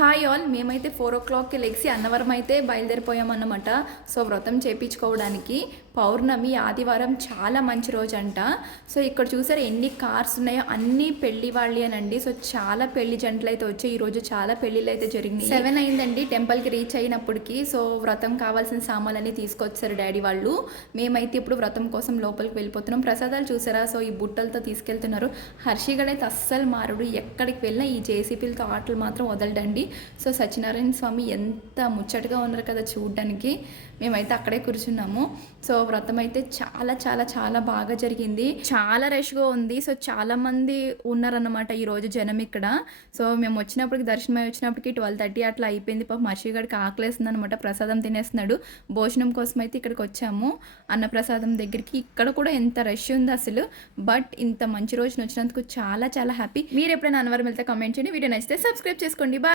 Hi all, మేమైతే 4 o'clockకి లెగిసి అన్నవరం అయితే బయలుదేరిపోయామన్నమాట. సో వ్రతం చేయించుకోవడానికి. పౌర్ణమి ఆదివారం చాలా మంచి రోజు అంట. సో ఇక్కడ చూసారు ఎన్ని కార్స్ ఉన్నాయో, అన్నీ పెళ్లి వాళ్ళేనండి. సో చాలా పెళ్లి జంటలు అయితే వచ్చాయి. ఈరోజు చాలా పెళ్ళిళ్ళు అయితే జరిగినాయి. 7 అయిందండి టెంపుల్కి రీచ్ అయినప్పటికీ. సో వ్రతం కావాల్సిన సామాన్లన్నీ తీసుకొచ్చారు డాడీ వాళ్ళు. మేమైతే ఇప్పుడు వ్రతం కోసం లోపలికి వెళ్ళిపోతున్నాం. ప్రసాదాలు చూసారా, సో ఈ బుట్టలతో తీసుకెళ్తున్నారు. హర్షిగడైతే అస్సలు మారుడు, ఎక్కడికి వెళ్ళినా ఈ జేసీపీలతో ఆటలు మాత్రం వదలడండి. సో సత్యనారాయణ స్వామి ఎంత ముచ్చటగా ఉన్నారు కదా చూడడానికి. మేమైతే అక్కడే కూర్చున్నాము. సో వ్రతం అయితే చాలా చాలా చాలా బాగా జరిగింది. చాలా రష్గా ఉంది. సో చాలా మంది ఉన్నారన్నమాట ఈరోజు జనం ఇక్కడ. సో మేము వచ్చినప్పటికి దర్శనం వచ్చినప్పటికి 12:30 అట్లా అయిపోయింది. పాప మర్షిగడికి ఆకలేస్తుంది అనమాట. ప్రసాదం తినేస్తున్నాడు. భోజనం కోసం అయితే ఇక్కడికి వచ్చాము, అన్నప్రసాదం దగ్గరికి. ఇక్కడ కూడా ఎంత రష్ ఉంది అసలు. బట్ ఇంత మంచి రోజున వచ్చినందుకు చాలా చాలా హ్యాపీ. మీరు ఎప్పుడైనా అన్నవరం వెళ్తే కామెంట్ చేయండి. వీడియో నచ్చితే సబ్స్క్రైబ్ చేసుకోండి. బాయ్.